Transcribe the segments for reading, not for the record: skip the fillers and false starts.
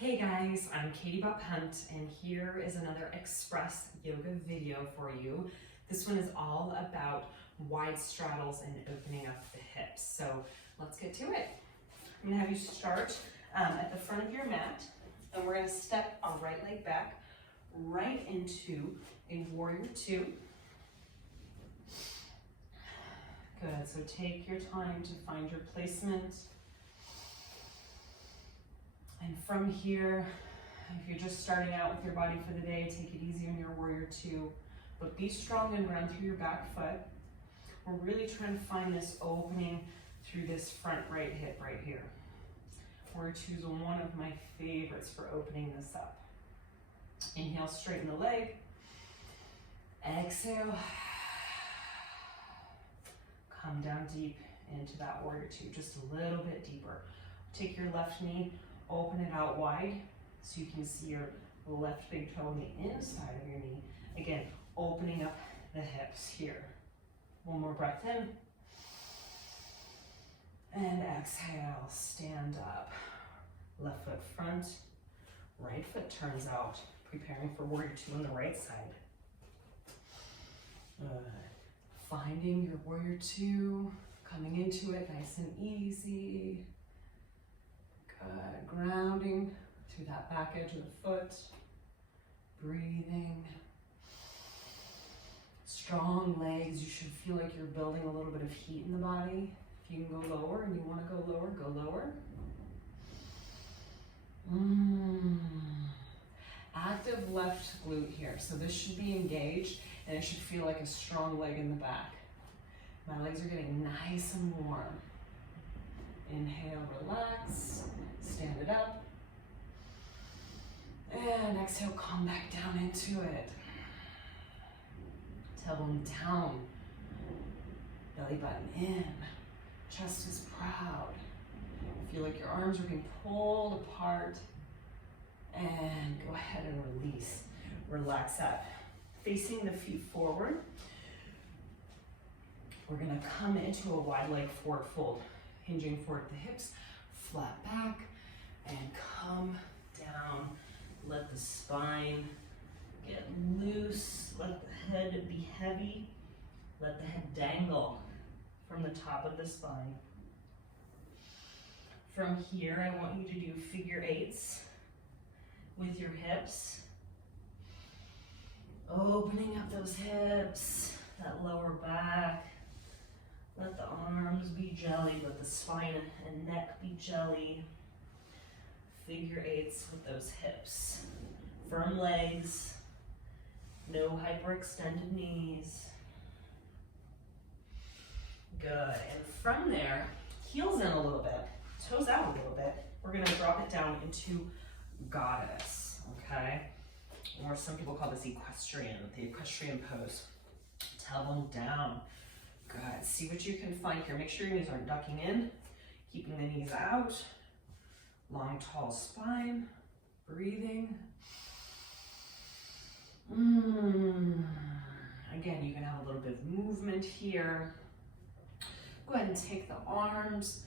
Hey guys, I'm Katie Bob Hunt, and here is another Express Yoga video for you. This one is all about wide straddles and opening up the hips. So let's get to it. I'm gonna have you start at the front of your mat, and we're gonna step our right leg back right into a warrior two. Good, so take your time to find your placement. And from here, if you're just starting out with your body for the day, take it easy on your warrior two, but be strong and run through your back foot. We're really trying to find this opening through this front right hip right here. Warrior two is one of my favorites for opening this up. Inhale, straighten the leg. Exhale. Come down deep into that warrior two, just a little bit deeper. Take your left knee, open it out wide so you can see your left big toe on the inside of your knee. Again, opening up the hips here. One more breath in. And exhale, stand up. Left foot front, right foot turns out, preparing for warrior two on the right side. Finding your warrior two, coming into it nice and easy. Good, grounding through that back edge of the foot. Breathing. Strong legs, you should feel like you're building a little bit of heat in the body. If you can go lower and you want to go lower, go lower. Active left glute here, so this should be engaged and it should feel like a strong leg in the back. My legs are getting nice and warm. Inhale, relax, stand it up. And exhale, come back down into it. Tailbone down, belly button in, chest is proud. Feel like your arms are being pulled apart. And go ahead and release. Relax that. Facing the feet forward. We're gonna come into a wide leg forward fold. Hinging forward at the hips, flat back, and come down. Let the spine get loose. Let the head be heavy. Let the head dangle from the top of the spine. From here, I want you to do figure eights with your hips. Opening up those hips, that lower back. Let the arms be jelly, let the spine and neck be jelly. Figure eights with those hips. Firm legs, no hyperextended knees. Good, and from there, heels in a little bit, toes out a little bit. We're gonna drop it down into goddess, okay? Or some people call this equestrian, the equestrian pose. Tailbone down. Good, see what you can find here. Make sure your knees aren't ducking in, keeping the knees out. Long, tall spine, breathing. Again, you can have a little bit of movement here. Go ahead and take the arms,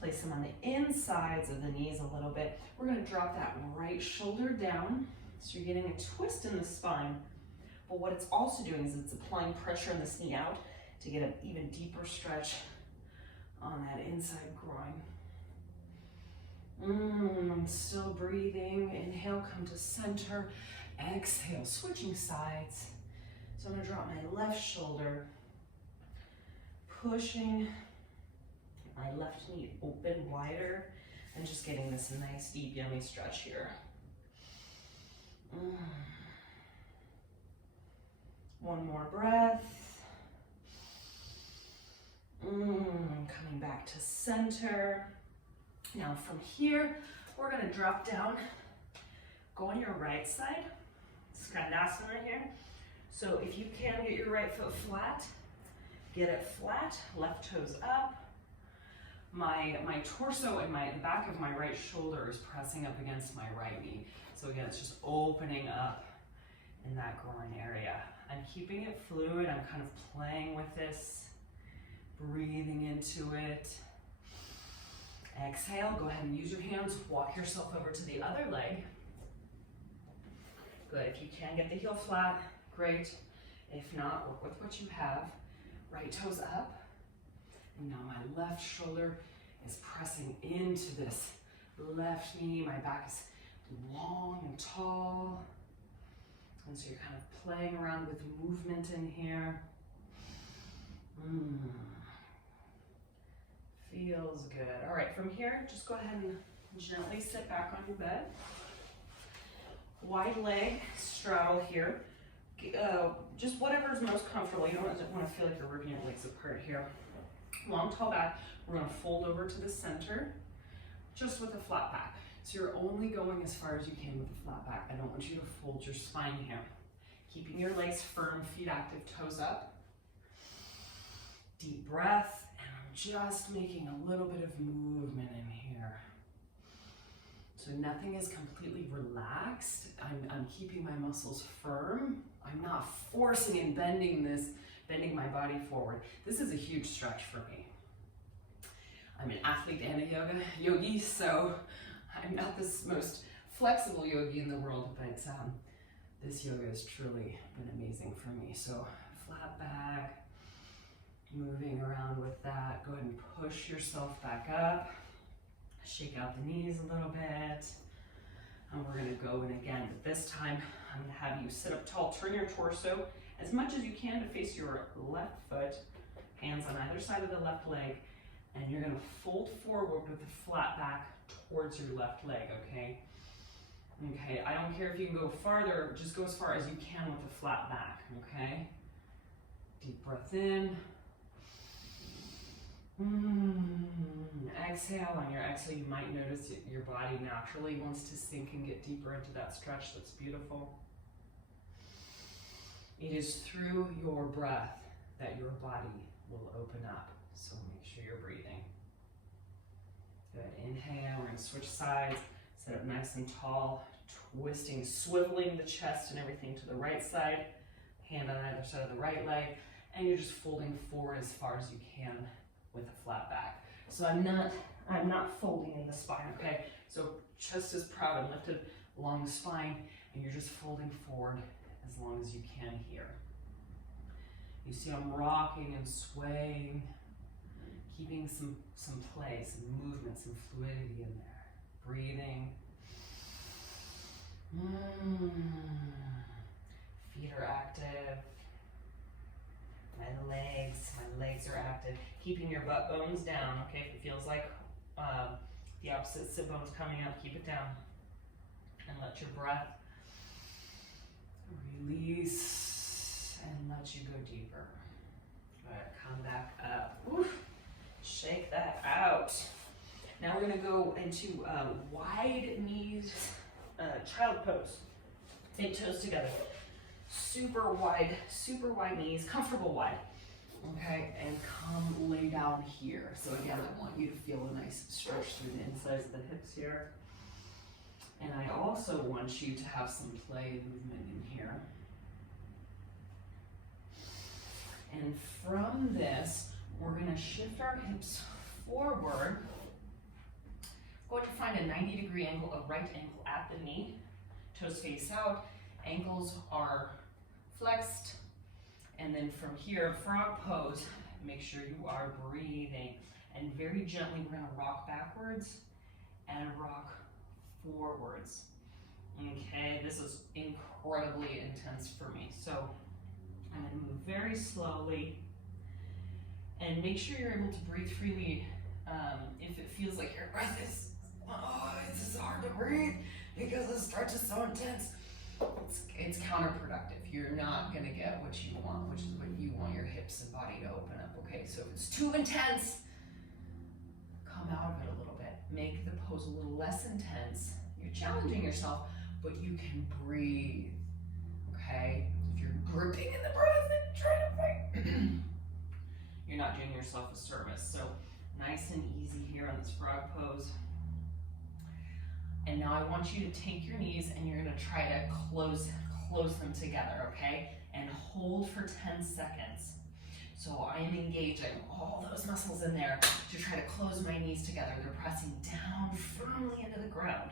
place them on the insides of the knees a little bit. We're gonna drop that right shoulder down. So you're getting a twist in the spine. But what it's also doing is it's applying pressure on this knee out to get an even deeper stretch on that inside groin. I'm still breathing. Inhale, come to center. Exhale, switching sides. So I'm gonna drop my left shoulder, pushing my left knee open wider, and just getting this nice, deep, yummy stretch here. One more breath. Coming back to center. Now from here, we're gonna drop down, go on your right side, Skandasana here. So if you can get your right foot flat, get it flat, left toes up. My torso and the back of my right shoulder is pressing up against my right knee. So again, it's just opening up in that groin area. I'm keeping it fluid, I'm kind of playing with this, breathing into it. Exhale, go ahead and use your hands, walk yourself over to the other leg. Good, if you can get the heel flat, great. If not, work with what you have. Right toes up. And now my left shoulder is pressing into this left knee. My back is long and tall. And so you're kind of playing around with movement in here. Feels good. All right, from here, just go ahead and gently sit back on your bed. Wide leg straddle here. Just whatever is most comfortable. You don't want to feel like you're ripping your legs apart here. Long, tall back. We're going to fold over to the center, just with a flat back. So you're only going as far as you can with the flat back. I don't want you to fold your spine here. Keeping your legs firm, feet active, toes up. Deep breath. Just making a little bit of movement in here. So nothing is completely relaxed. I'm keeping my muscles firm. I'm not forcing and bending my body forward. This is a huge stretch for me. I'm an athlete and a yogi, so I'm not the most flexible yogi in the world, but this yoga has truly been amazing for me. So flat back. Moving around with that. Go ahead and push yourself back up. Shake out the knees a little bit. And we're going to go in again, but this time I'm going to have you sit up tall, turn your torso as much as you can to face your left foot, hands on either side of the left leg, and you're going to fold forward with the flat back towards your left leg, okay? Okay, I don't care if you can go farther, just go as far as you can with the flat back, okay? Deep breath in. Exhale. On your exhale, you might notice that your body naturally wants to sink and get deeper into that stretch. That's beautiful. It is through your breath that your body will open up. So make sure you're breathing. Good. Inhale. We're going to switch sides. Sit up nice and tall. Twisting, swiveling the chest and everything to the right side. Hand on either side of the right leg. And you're just folding forward as far as you can with a flat back. So I'm not folding in the spine, okay? So chest is proud and lifted along the spine, and you're just folding forward as long as you can here. You see I'm rocking and swaying, keeping some play, some movement, some fluidity in there. Breathing. Feet are active. My legs are active. Keeping your butt bones down, okay? If it feels like the opposite sit bone's coming up, keep it down. And let your breath release and let you go deeper. Good, come back up. Oof. Shake that out. Now we're gonna go into wide knees, child pose. Big toes together. Super wide knees, comfortable wide. Okay, and come lay down here. So again, I want you to feel a nice stretch through the insides of the hips here. And I also want you to have some play movement in here. And from this, we're gonna shift our hips forward. Going to find a 90-degree angle, a right ankle at the knee. Toes face out, ankles are flexed. And then from here, frog pose, make sure you are breathing. And very gently, we're gonna rock backwards and rock forwards. Okay, this is incredibly intense for me. So I'm gonna move very slowly and make sure you're able to breathe freely. If it feels like your breath is, this is hard to breathe because the stretch is so intense, it's counterproductive. You're not gonna get what you want, which is what you want your hips and body to open up, okay? So if it's too intense, come out of it a little bit. Make the pose a little less intense. You're challenging yourself, but you can breathe, okay? If you're gripping in the breath and trying to fight, you're not doing yourself a service. So nice and easy here on this frog pose. And now I want you to take your knees and you're gonna try to close them together, okay? And hold for 10 seconds. So I am engaging all those muscles in there to try to close my knees together. They're pressing down firmly into the ground.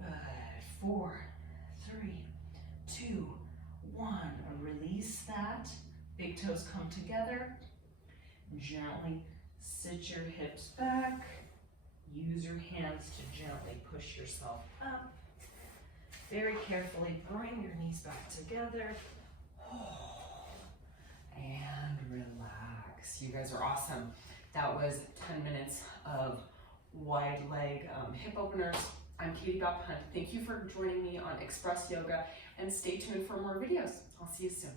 Good. 4, 3, 2, 1. Release that. Big toes come together. Gently sit your hips back. Use your hands to gently push yourself up. Very carefully bring your knees back together. And relax. You guys are awesome. That was 10 minutes of wide leg hip openers. I'm Katie Balk Hunt. Thank you for joining me on Express Yoga, and stay tuned for more videos. I'll see you soon.